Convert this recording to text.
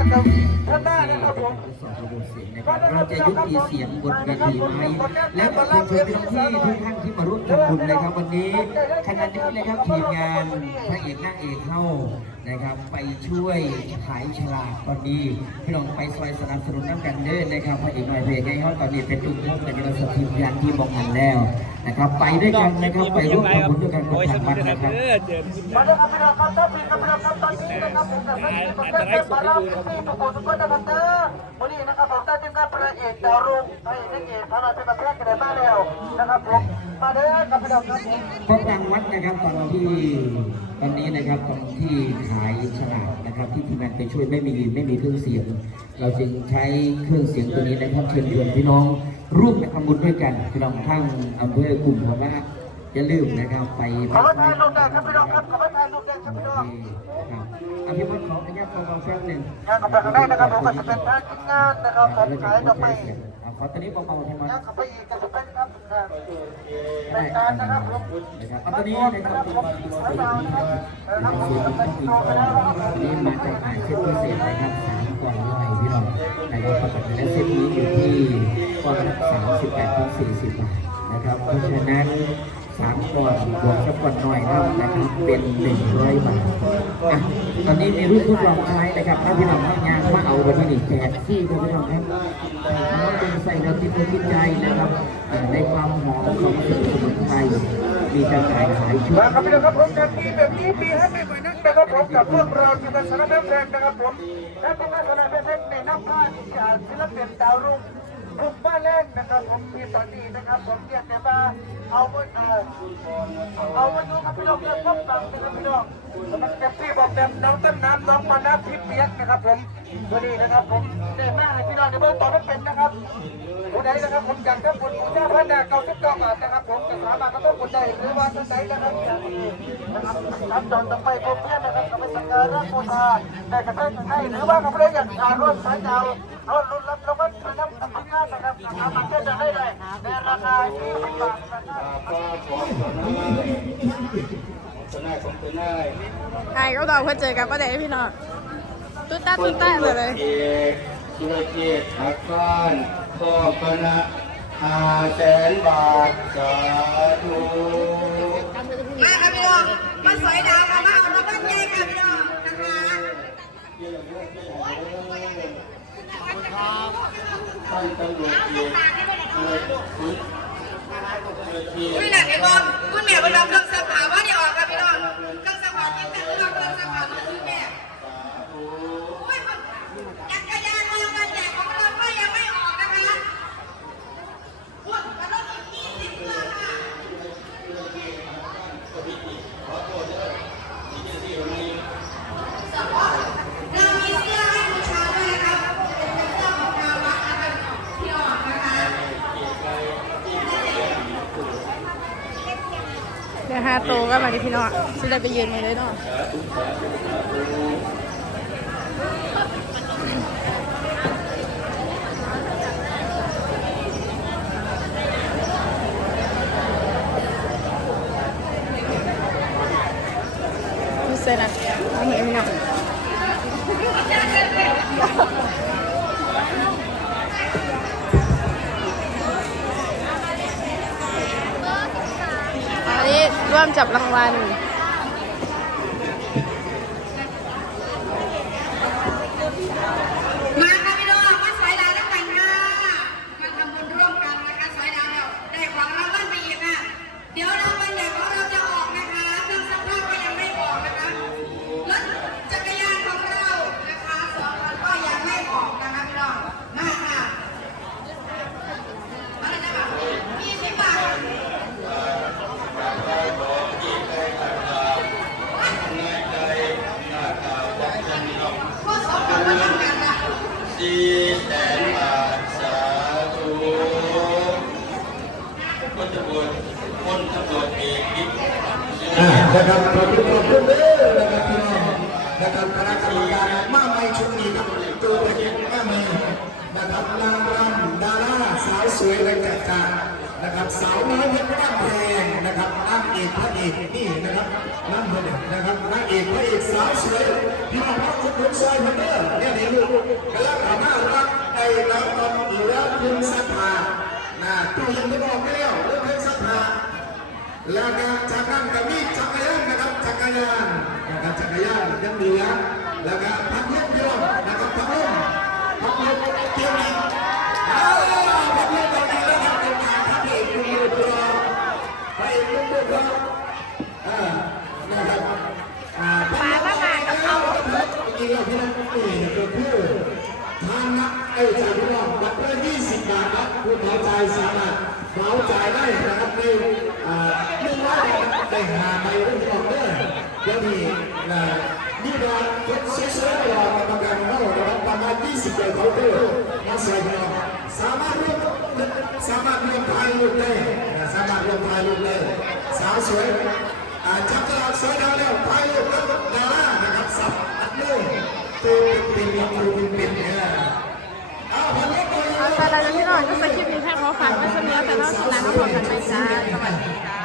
กับท่านหน้นะครับผมสอบระบบเสียงนะครับเราจะยุติเสียงบนเวทีไหมและขอบคุณพี่น้องที่ทุกท่านที่มาร่วมทำบุญนะครับวันนี้ขณะนี้นะครับทีมงานพระเอกนางเอกเข้า นะครับ ไปช่วยขายฉลากตอนนี้พี่น้องไปซอยสนับสนุนน้ำกันเด้อนะครับพระเอกหน่อยเพลงให้เขาตอนนี้เป็นตุ้มทุ่มเป็นกระสับทีมงานที่มองหันแล้วนะครับ ไปด้วยกันนะครับไปร่วมทำบุญด้วยกันกับทางวัดนะครับเจอที่มาเลยครับพี่น้องครับถ้าพี่ครับพี่น้องครับตอนนี้นะครับผมกับท่านที่ประเทศมารับที่ทุกคนทุกคนนะครับเด้อวันนี้นะครับผมได้ทีมงานพระเอกดาวรุ่งพระเอกนางเอกพระราชประเทศกันได้มาแล้วนะครับผมมาเด้อครับพี่น้องครับผมก็ทางวัดนะครับตอนที่ ตอนนี้นะครับตอนที่ขายฉลากนะครับ ที่ทีมงานไปช่วยไม่มีไม่มีเครื่องเสียง เราจึงใช้เครื่องเสียงตัวนี้นะครับเชิญชวนพี่น้องร่วมทำบุญด้วยกันพี่น้องทั้งอำเภอกลุ่มของว่าอย่าลืมนะครับไปขอมาถ่ายรูปได้ครับพี่น้องครับขอมาถ่ายรูปได้ครับพี่น้องครับอภิวัตขออนุญาตเบาๆแป๊บหนึ่งงานกับไปข้างในนะครับผมก็จะเป็นทางทีมงานนะครับผมขายดอกไม้เอาขอตัวนี้เบาๆทำไมงานกับไปอีกก็จะเป็นครับเป็ นการนะครับผมนะครับเอาตัวนี้นะครับเป็นมาดีสวยนะครับเป็นส่วนที่ดีนี่มาจากอ่านเช็ดพิเศษนะครับสามกล่องด้วยพี่น้องนะครับปกติและเซตนี้อยู่ที่กล่องละสามสิบแปดถึงสี่สิบบาทนะครับเพราะฉะนั้น สามกล่องบวกสักกล่องหน่อยนะครับนะครับเป็นหนึ่งร้อยบาทอะตอนนี้มีรูปทดลองใช้นะครับถ้าพี่น้องทำงานมาเอาวันนี้นี่แจกที่ครับพี่น้องครับน้องเป็นใส่เราที่คนที่ใจนะครับในความหอมของสมุนไพรมีจำหน่ายขายชุดมาครับพี่น้องครับผมการมีแบบนี้มีให้ไม่เหมือนนั้นนะครับผมกับพวกเราทีมงานสารแม่แพงนะครับผมและทีมงานสารแม่แพงในน้ำผ้าที่จากศิลปินดาวรุ่งก ลุ่มบ้านเล่นะครับผมที่ตอนนี้นะครับ ผมเรียกแต่ว่าเอาไว้เออเอาไว้ดูครับพี่น้องเรื่องต้มตังนะครับพี่น้องมันแบบที่บอกแบบน้องต้นน้ำน้องมาน้ำพี่เปียกนะครับผมวันนี้นะครับผมได้มาให้พี่น้องในเบื้องต้นนั้นเป็นนะครับผู้ใดนะครับผมอยากจะบุญบูชาพระนาเก้าสิบเก้าบาทนะครับ ผมจะสามารถก็ต้องบุญได้หรือว่าท่านใดนะครับอยากนะครับทำจนต่อไปผมเพื่อนนะครับก็ไปสังเกการะบูชาได้กระทั่งให้หรือว่ากับเรื่องอยากการร่วมสายดาวร่วมรุ่นรับรางวัล นักงานนะครับสามารถเชื่อจะได้เลยในราคา20บาทนะครับไอ้ก็ดอกเพื่อเจอกันก็ได้พี่น้องตุ้ตาตุ้ต้าเลยธุรกิจอาคารพ่อคณะหาแสนบาทสาธุมาค่ะพี่น้องมาสวยดาวมามาเอาน้ำมันใหญ่ค่ะพี่น้องนะคะ ท่านตำรวจเอกคุณอุ้ยหนักไอ้บอลคุณแม่ไปลองเครื่องซักผ้าว่าเนี่ยออกค่ะพี่น้องเครื่องซักผ้าเป็นแต่เครื่องเครื่องซักผ้ามาซื้อแม่อุ้ยมันจักรยานมาวันแจกของเราก็ยังไม่ออกนะคะอุ้ยมันต้องอีกยี่สิบเครื่องค่ะเรามีเสื้อให้บูชาด้วยนะคะเป็นเสื้อของเราวัดนะคะที่ออกนะคะ เดี๋ยว หาโตก็มาดิพี่น้องสิได้ไปยืนมาเลยเนาะพี่เซนัทเอาเหมือนพี่น้องอันนี้ ร่วมจับรางวัลมาค่ะพี่น้องมาสอยดาวแล้วกันค่ะมาทำบุญร่วมกันนะคะสอยดาวลาได้ของรางวัลไปอีกค่ะเดี๋ยวรา นะครับขอบคุณขอบคุณเด้อนะครับพี่น้องนะครับคณะกรรมการมาใหม่ชุดนี้ครับตัวเล็กมาใหม่นะครับนางรำดาราสาวสวยและจัดการนะครับสาวน้อยเพชรบ้านแพงนะครับนางเอกพระเอกนี่นะครับนั่นเลยนะครับนางเอกพระเอกสาวสวยพี่น้องรักคุณคุณซอยพันเดอร์เนี่ยนี่ลูกกำลังหาหน้ารักไอ้เราตอนเหลือเพียงสัทธานะตู้ยังไม่บอกไม่แล้วเรื่องเพียงสัทธา แล้วก็จากนั้นก็มีจักรยานนะครับจักรยานนะครับจักรยานยังเหลือแล้วก็พัดลมพี่น้องนะครับพัดลมพัดลมเตียมอีกอ้าพัดลมตอนนี้แล้วครับเป็นการพัดเอกคุณดูตัวพระเอกคุณดูตัวอ่านะครับอ่าปลาบ้ามากับเขาจริงๆแล้วพี่น้องนี่ก็คือทานนะไอ้จ่ายพี่น้องบัตรละ20บาทครับผู้ขอใจสามารถ เหมาจ่ายได้นะครับในอ่าหนึ่งร้อยบาได้หาไปเรื่องของเด้อเดี๋ยวนี้นะนี่เราคนเสียสละเราประกันเรานะครับประมาณ20เดือนเขาเด้อมาใส่พี่น้องสามารถร่วมสามารถร่วมถ่ายรูปได้สามารถร่วมถ่ายรูปได้สาวสวยจับตลาดสวยดาวแล้วถ่ายรูปแล้วดารานะครับสับอัดเลยตัวเป็นตัวเป็นเป็นเนี่ยเอาพันลบตัว เอะไรนะพี่น้องก็ใส่คลิปนี้แค่ขอฝากไว้เสมอแต่เราสุดแล้วก็ขอกันไปจ้าสวัสดีค่ะ